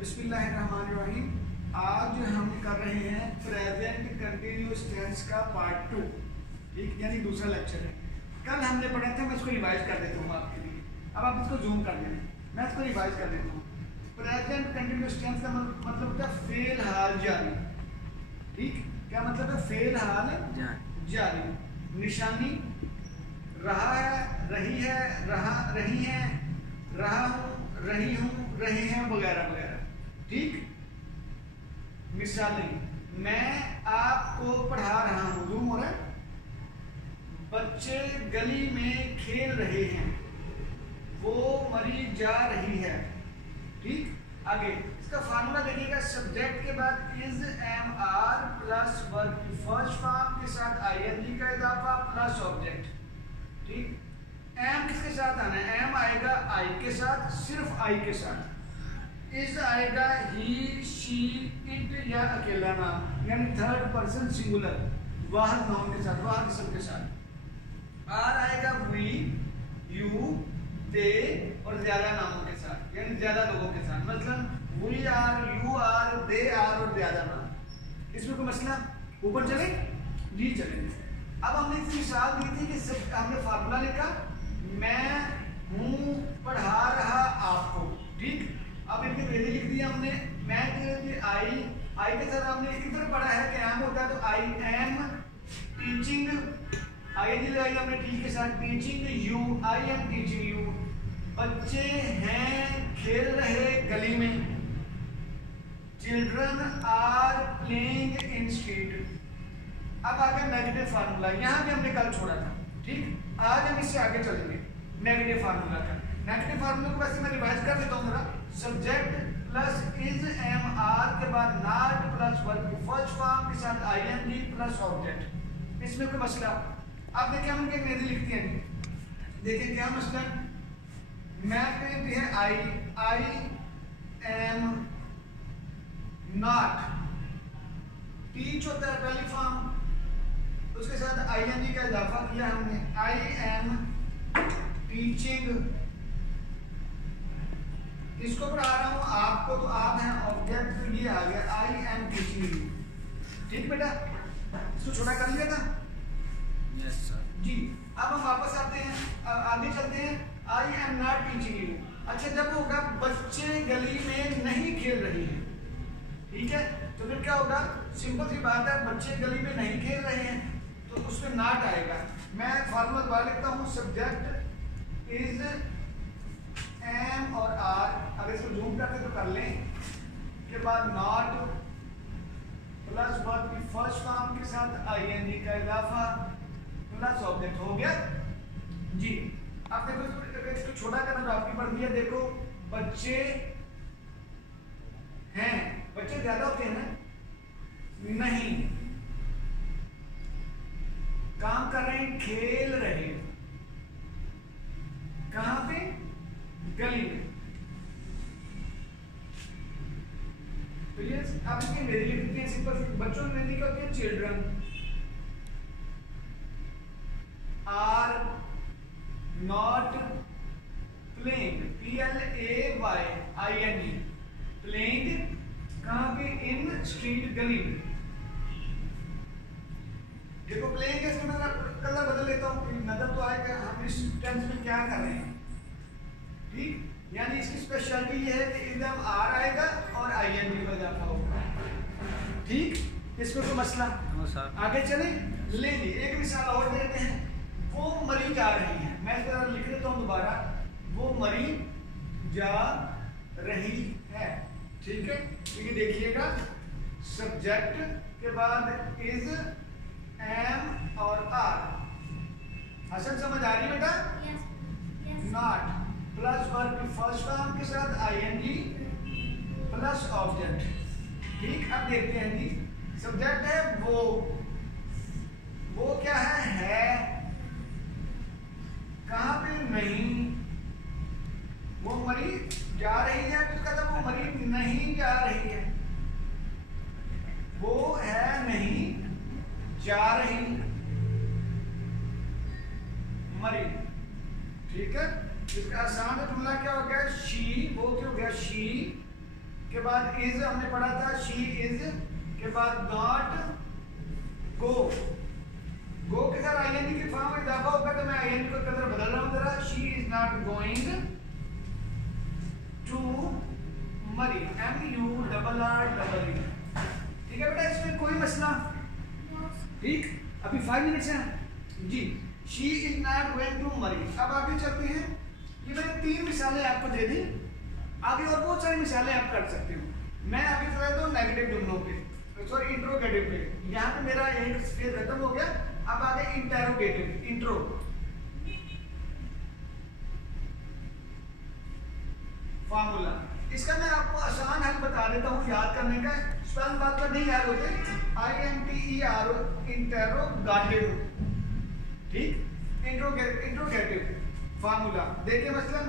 बिस्मिल्लाहिर्रहमानिर्रहीम। आज हम कर रहे हैं प्रेजेंट कंटिन्यूअस टेंस का पार्ट 2, ठीक, यानी दूसरा लेक्चर है। कल हमने पढ़ा था, मैं इसको रिवाइज कर देता हूँ आपके लिए। अब आप इसको जूम कर लें, मैं इसको रिवाइज कर देता हूँ। प्रेजेंट कंटिन्यूअस टेंस का मतलब होता है फेल हाल जारी, ठीक। क्या मतलब है? फेल हाल जारी। निशानी रहा है, रही है, रहा, रही है, रहा हूँ, रही हूँ, रहे हैं, वगैरह वगैरह, ठीक। मिसालें, मैं आपको पढ़ा रहा हूँ, जूम हो रहा है। बच्चे गली में खेल रहे हैं, वो मरी जा रही है, ठीक। आगे इसका फार्मूला देखिएगा। सब्जेक्ट के बाद is am are plus verb की फर्स्ट फॉर्म के साथ आईएनजी का इजाफा प्लस ऑब्जेक्ट, ठीक। एम किसके साथ आना है? एम आएगा आई के साथ, सिर्फ आई के साथ। इज आएगा ही, शी, इट या अकेला नाम, यानी थर्ड पर्सन सिंगुलर, वाहद नाउन के साथ, वाहद इसम के साथ। आर आएगा वी, यू, दे और ज्यादा नामों के साथ, यानी ज्यादा लोगों के साथ। मतलब we are, you are, they are और ज्यादा नाम। इसमें कोई मसला? ऊपर चले जी, चलेंगे। अब हमने इस मिसाल दी थी कि हमने फार्मूला लिखा, मैं हूँ पढ़ा रहा आपको, ठीक। अब इनके पहले लिख दिया हमने, मैं आई के साथ हमने इधर पढ़ा है कि एम होता है, तो आई एम टीचिंग, आई लगाई हमने टी के साथ, teaching you, I am teaching you. बच्चे हैं खेल रहे गली में, children are playing in street. अब आगे नेगेटिव फार्मूला, यहाँ भी हमने कल छोड़ा था, ठीक। आज हम इससे आगे चलेंगे नेगेटिव फार्मूला का। नेगेटिव फार्मूला को वैसे मैं रिवाइज कर देता हूँ जरा। Subject plus is am are के बाद नॉट प्लस वर्ब की फर्स्ट फॉर्म के साथ आईएनजी प्लस ऑब्जेक्ट। इसमें कोई मसला? आप देखिए हम इनके अंग्रेजी लिखते हैं, देखिए क्या मसला। मैं पे है आई एम नॉट, टीच होता है पहली फॉर्म, उसके साथ आईएनजी का इजाफा किया हमने, आई एम टीचिंग। किसको पढ़ा रहा हूं? आपको, तो आप हैं, ऑब्जेक्ट तो ये आ गया, आई एम टीचिंग यू, ठीक बेटा। इसको छोटा कर लिया था? यस सर जी। अब हम वापस आते हैं, आगे चलते हैं। I am not teaching you. अच्छा, जब होगा बच्चे गली में नहीं खेल रहे हैं, ठीक है, तो फिर क्या होगा? सिंपल सी बात है, बच्चे गली में नहीं खेल रहे हैं, तो उसमें नॉट आएगा। मैं फार्मूला दोबारा लिखता हूँ। सब्जेक्ट इज एम और आर, अगर इसको जूम करते तो कर लें, के बाद नॉट प्लस वर्ब की फर्स्ट फॉर्म के साथ आईएनजी का इजाफा प्लस ऑब्जेक्ट। हो गया जी। अब देखो इसको छोटा करना तो आपकी पढ़ दिया। देखो बच्चे हैं, बच्चे ज्यादा होते हैं ना, नहीं, काम कर रहे हैं, खेल रहे हैं, कहां पे? गली में। तो ये आप इसके अंग्रेजी लिखते हैं सिंपल। बच्चों में अंग्रेजी क्या होती है? Children are not playing, PLAYING, playing कहां पे? इन स्ट्रीट, गली में। देखो प्लेइंग के इसमें मैं कलर बदल लेता हूं, नजर तो आएगा हम इस टेंस में क्या कर रहे हैं, ठीक। यानी इसकी स्पेशलिटी ये है कि एकदम आर आएगा और आईएनजी का इजाफा होगा, ठीक। इसमें कोई मसला? आगे चले ले ली। एक मिसाल और देते हैं। वो मरी जा रही है, मैं इसका लिख देता हूँ दोबारा, वो मरी जा रही है, ठीक है। ये देखिएगा, सब्जेक्ट के बाद इज एम और आर। असल समझ आ रही बेटा? नॉट प्लस वर्ब की फर्स्ट फॉर्म के साथ आईएनजी प्लस ऑब्जेक्ट, ठीक। अब देखते हैं जी। सब्जेक्ट है वो क्या है कहां पे? नहीं, वो मरी जा रही है, तो इसका मतलब वो मरी नहीं जा रही है, वो है नहीं जा रही मरी, ठीक है। इसका आसान जुमला क्या हो गया? शी, वो क्या हो गया? शी के बाद इज हमने पढ़ा था, शी इज के बाद नॉट, गो, गो के साथ आईएनजी की फॉर्म में इजाफा होगा तो मैं आईएनजी को कलर बदल रहा हूं जरा, she is not going to Murree, MURRE। ठीक है बेटा, इसमें कोई मसला? ठीक, अभी 5 मिनट्स हैं जी। She is not going to marry. अब आगे चलते हैं, ये मैंने 3 मिसालें आपको दे दी, आगे और बहुत सारी मिसालें आप कर सकते हो। मैं आगे चला जाता हूँ नेगेटिव जुमलों पे, सॉरी इंट्रोगेटिव पे। यहाँ पे मेरा एक फेज खत्म हो गया, अब आगे इंटेरोगेटिव, इंट्रो। फार्मूला, इसका मैं आपको आसान हल बता देता हूँ याद करने का, स्पेलिंग बात पर नहीं याद होते। INTERO, interrogative. ठीक, इंट्रोगेटिव फार्मूला देखिए, मसलन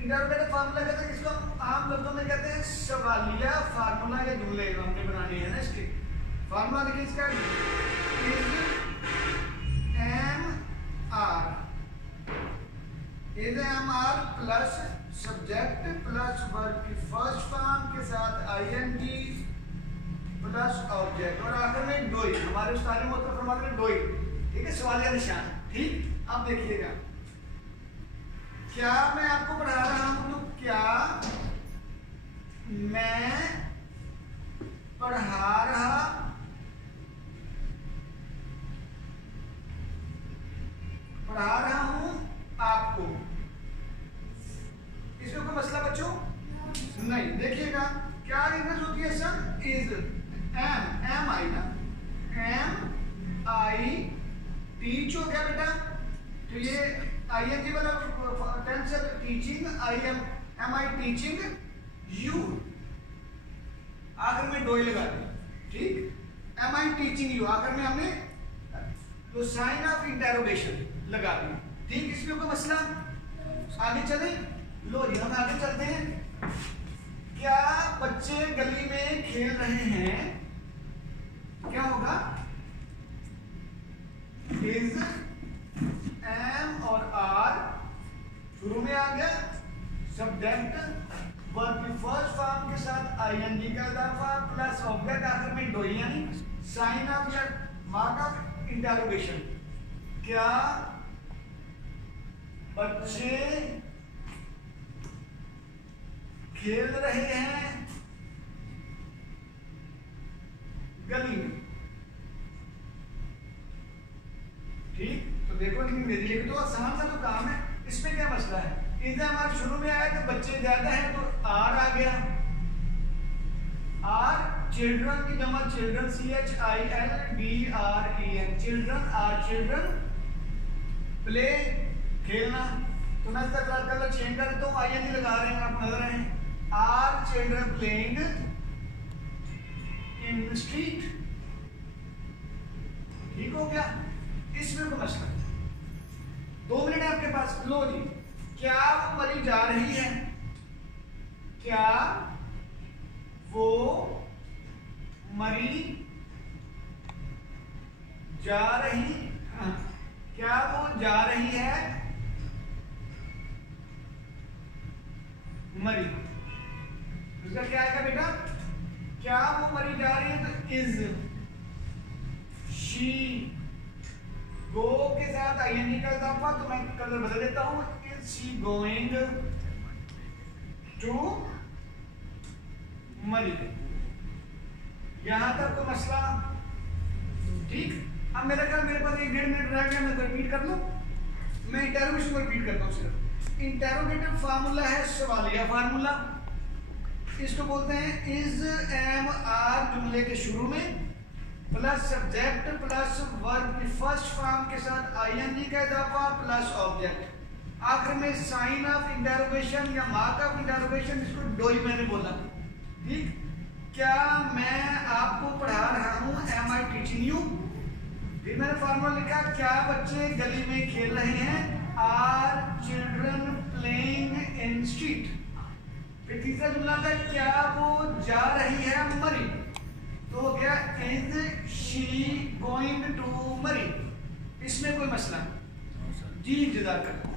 इंटेरोगेटिव फार्मूला कहते हैं, इसको हम आम लफ्जों में कहते हैं सवालिया फार्मूला या जुमले हमने बनाने हैं ना। इसके फार्मूला देखिए, इसका is am are plus subject plus verb की फर्स्ट फॉर्म के साथ ING प्लस ऑब्जेक्ट और आखिर में डोई। हमारे उस्ताद मोहतरम फरमाते हैं डोई। ठीक है, सवालिया निशान। ठीक, अब देखिएगा, क्या मैं आपको पढ़ा रहा हूं तो क्या मैं पढ़ा रहा हूं आपको? इसमें कोई मसला बच्चों नहीं। देखिएगा क्या इंग्लिश होती है सर, इज, एम आई ना, MI टीच हो गया बेटा, तो ये ING वाला टेंस है, teaching, am I teaching you, आखिर में डोई लगा दी। ठीक, am I टीचिंग यू, आखिर में हमने तो साइन ऑफ इंटेरोगेशन लगा दी। ठीक, इसमें कोई मसला? आगे चले, लो जी हम आगे चलते हैं। क्या बच्चे गली में खेल रहे हैं? क्या होगा? इज, एम और आर शुरू में आ गया, सब्जेक्ट वर्ब की फर्स्ट फॉर्म के साथ ING का इजाफा प्लस ऑब्जेक्ट, आखिर में डोई, यानी साइन ऑफ या मार्क ऑफ इंटेरोगेशन। क्या बच्चे खेल रहे हैं गली में? ठीक, तो देखो मेरी लिख दो, आसान सा तो काम है, इसमें क्या मसला है? इधर हमारे शुरू में आया तो बच्चे ज्यादा हैं तो आर आ गया, आर चिल्ड्रन की जमा children, CHILDREN, children, are children, play खेलना, तो मैं इसका कलर चेंज कर देता हूँ, ING लगा रहे हैं, आप नजर आए, are children playing in street. ठीक हो गया, इसमें कोई मसला? 2 मिनट है आपके पास, लो जी। क्या वो मरी जा रही है? क्या वो मरी जा रही, क्या वो जा रही है मरी? इसका क्या आएगा बेटा? क्या वो मरी जा रही है तो इज, शी, गो के साथ ING का इजाफा, तो मैं कलर बदल देता हूं, इज शी गोइंग टू मरी। यहां तक कोई मसला? ठीक, अब मेरे ख्याल मेरे पास 1-1.5 मिनट रह गया, मैं रिपीट कर लूं, मैं इंटेरोगेशन को रिपीट करता हूं सिर्फ। इंटेरोगेटिव फार्मूला है सवालिया फार्मूला, इसको बोलते हैं इज, एम, आर जुमले के शुरू में प्लस सब्जेक्ट प्लस वर्ब की फर्स्ट फॉर्म के साथ ING का इजाफा प्लस ऑब्जेक्ट, आखिर में साइन ऑफ इंटेरोगेशन या मार्क ऑफ इंटेरोगेशन, इसको डोई मैंने बोला। ठीक, क्या मैं आपको पढ़ा रहा हूं? am I teaching you? फिर मैंने फॉर्मूला लिखा, क्या बच्चे गली में खेल रहे हैं? Are children playing in street. फिर तीसरा जुमला था, क्या वो जा रही है मरी, तो हो गया इज शी गोइंग टू मरी। इसमें कोई मसला? जी जज़ाकल्लाह।